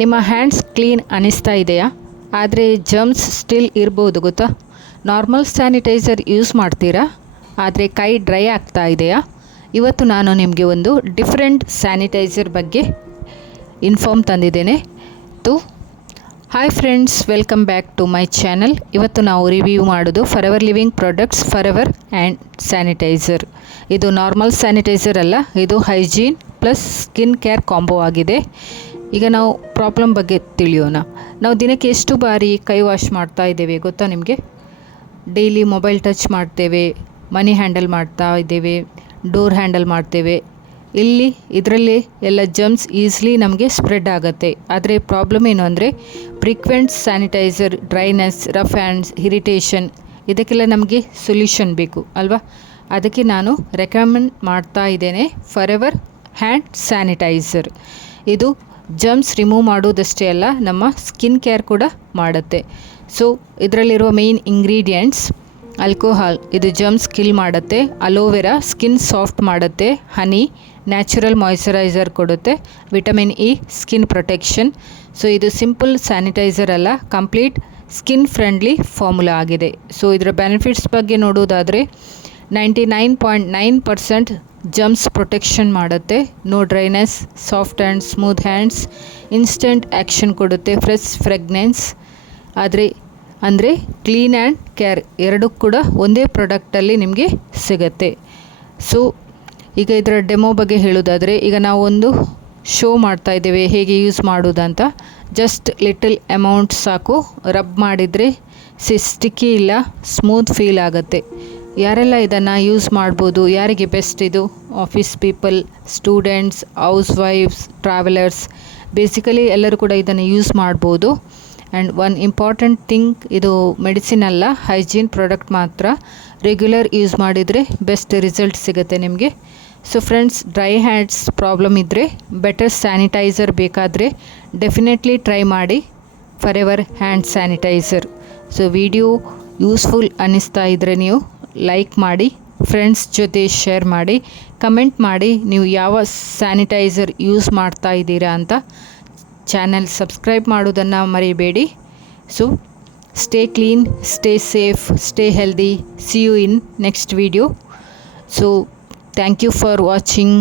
ನಿಮ್ಮ hands clean ಅನ್ನಿಸ್ತಾ ಇದೆಯಾ? ಆದರೆ ಜರ್ಮ್ಸ್ ಸ್ಟಿಲ್ ಇರ್ಬೋದು ಗೊತ್ತಾ? ನಾರ್ಮಲ್ ಸ್ಯಾನಿಟೈಸರ್ ಯೂಸ್ ಮಾಡ್ತೀರಾ, ಆದರೆ ಕೈ ಡ್ರೈ ಆಗ್ತಾ ಇದೆಯಾ? ಇವತ್ತು ನಾನು ನಿಮಗೆ ಒಂದು ಡಿಫ್ರೆಂಟ್ ಸ್ಯಾನಿಟೈಸರ್ ಬಗ್ಗೆ ಇನ್ಫಾರ್ಮ್ ತಂದಿದ್ದೇನೆ. Hi friends, welcome back to my channel. ಇವತ್ತು ನಾವು ರಿವ್ಯೂ ಮಾಡೋದು Forever Living Products Forever and sanitizer. ಇದು ನಾರ್ಮಲ್ ಸ್ಯಾನಿಟೈಸರ್ ಅಲ್ಲ, ಇದು hygiene plus skin care combo ಆಗಿದೆ. ಈಗ ನಾವು ಪ್ರಾಬ್ಲಮ್ ಬಗ್ಗೆ ತಿಳಿಯೋಣ. ನಾವು ದಿನಕ್ಕೆ ಎಷ್ಟು ಬಾರಿ ಕೈ ವಾಶ್ ಮಾಡ್ತಾ ಇದ್ದೇವೆ ಗೊತ್ತಾ ನಿಮಗೆ? ಡೈಲಿ ಮೊಬೈಲ್ ಟಚ್ ಮಾಡ್ತೇವೆ, ಮನಿ ಹ್ಯಾಂಡಲ್ ಮಾಡ್ತಾ ಇದ್ದೇವೆ, ಡೋರ್ ಹ್ಯಾಂಡಲ್ ಮಾಡ್ತೇವೆ. ಇದರಲ್ಲಿ ಎಲ್ಲ ಜರ್ಮ್ಸ್ ಈಸಿಲಿ ನಮಗೆ ಸ್ಪ್ರೆಡ್ ಆಗುತ್ತೆ. ಆದರೆ ಪ್ರಾಬ್ಲಮ್ ಏನು ಅಂದರೆ frequent sanitiser, dryness, rough hands, irritation, ಇದಕ್ಕೆಲ್ಲ ನಮಗೆ ಸೊಲ್ಯೂಷನ್ ಬೇಕು ಅಲ್ವಾ? ಅದಕ್ಕೆ ನಾನು ರೆಕಮೆಂಡ್ ಮಾಡ್ತಾ ಇದ್ದೇನೆ ಫಾರೆವರ್ ಹ್ಯಾಂಡ್ ಸ್ಯಾನಿಟೈಸರ್. ಇದು ಜರ್ಮ್ಸ್ ರಿಮೂವ್ ಮಾಡೋದಷ್ಟೇ ಅಲ್ಲ, ನಮ್ಮ ಸ್ಕಿನ್ ಕೇರ್ ಕೂಡ ಮಾಡುತ್ತೆ. ಸೊ ಇದರಲ್ಲಿರುವ ಮೇನ್ ಇಂಗ್ರೀಡಿಯೆಂಟ್ಸ್: ಆಲ್ಕೋಹಾಲ್, ಇದು ಜರ್ಮ್ಸ್ ಕಿಲ್ ಮಾಡುತ್ತೆ. ಅಲೋವೆರಾ, ಸ್ಕಿನ್ ಸಾಫ್ಟ್ ಮಾಡುತ್ತೆ. ಹನಿ, ನ್ಯಾಚುರಲ್ ಮಾಯ್ಶ್ಚರೈಸರ್ ಕೊಡುತ್ತೆ. Vitamin E, skin protection. So ಇದು ಸಿಂಪಲ್ ಸ್ಯಾನಿಟೈಸರ್ ಅಲ್ಲ, ಕಂಪ್ಲೀಟ್ ಸ್ಕಿನ್ ಫ್ರೆಂಡ್ಲಿ ಫಾರ್ಮುಲಾ ಆಗಿದೆ. ಸೊ ಇದರ ಬೆನಿಫಿಟ್ಸ್ ಬಗ್ಗೆ ನೋಡೋದಾದರೆ 99.9% ಜರ್ಮ್ಸ್ ಪ್ರೊಟೆಕ್ಷನ್ ಮಾಡುತ್ತೆ. No dryness, soft and smooth hands, instant action ಕೊಡುತ್ತೆ. ಫ್ರೆಶ್ ಫ್ರೆಗ್ನೆನ್ಸ್, ಅಂದರೆ ಕ್ಲೀನ್ ಆ್ಯಂಡ್ ಕೇರ್ ಎರಡೂ ಕೂಡ ಒಂದೇ ಪ್ರಾಡಕ್ಟಲ್ಲಿ ನಿಮಗೆ ಸಿಗುತ್ತೆ. ಸೊ ಈಗ ಇದರ ಡೆಮೋ ಬಗ್ಗೆ ಹೇಳೋದಾದರೆ, ಈಗ ನಾವು ಒಂದು ಶೋ ಮಾಡ್ತಾ ಇದ್ದೇವೆ ಹೇಗೆ ಯೂಸ್ ಮಾಡೋದಂತ. ಜಸ್ಟ್ ಲಿಟಲ್ ಅಮೌಂಟ್ ಸಾಕು, ರಬ್ ಮಾಡಿದರೆ ಸ್ಟಿಕ್ಕಿ ಇಲ್ಲ, ಸ್ಮೂತ್ ಫೀಲ್ ಆಗುತ್ತೆ. ಯಾರೆಲ್ಲ ಇದನ್ನು ಯೂಸ್ ಮಾಡ್ಬೋದು? ಯಾರಿಗೆ ಬೆಸ್ಟ್ ಇದು? Office people, students, house wives, travellers, basically ಎಲ್ಲರೂ ಕೂಡ ಇದನ್ನು ಯೂಸ್ ಮಾಡ್ಬೋದು. ಆ್ಯಂಡ್ ಒನ್ ಇಂಪಾರ್ಟೆಂಟ್ ಥಿಂಗ್, ಇದು ಮೆಡಿಸಿನ್ ಅಲ್ಲ, ಹೈಜೀನ್ ಪ್ರಾಡಕ್ಟ್ ಮಾತ್ರ. ರೆಗ್ಯುಲರ್ ಯೂಸ್ ಮಾಡಿದರೆ ಬೆಸ್ಟ್ ರಿಸಲ್ಟ್ ಸಿಗುತ್ತೆ ನಿಮಗೆ. So friends, dry hands problem ಇದ್ದರೆ, ಬೆಟರ್ ಸ್ಯಾನಿಟೈಸರ್ ಬೇಕಾದರೆ ಡೆಫಿನೆಟ್ಲಿ ಟ್ರೈ ಮಾಡಿ forever hand sanitiser. So video useful ಅನ್ನಿಸ್ತಾ ಇದ್ದರೆ ನೀವು ಲೈಕ್ ಮಾಡಿ, ಫ್ರೆಂಡ್ಸ್ ಜೊತೆ ಶೇರ್ ಮಾಡಿ, ಕಮೆಂಟ್ ಮಾಡಿ ನೀವು ಯಾವ ಸ್ಯಾನಿಟೈಸರ್ ಯೂಸ್ ಮಾಡ್ತಾ ಇದ್ದೀರಾ ಅಂತ. ಚಾನಲ್ ಸಬ್ಸ್ಕ್ರೈಬ್ ಮಾಡೋದನ್ನು ಮರಿಬೇಡಿ. So stay clean, stay safe, stay healthy. See you in next video. So thank you for watching.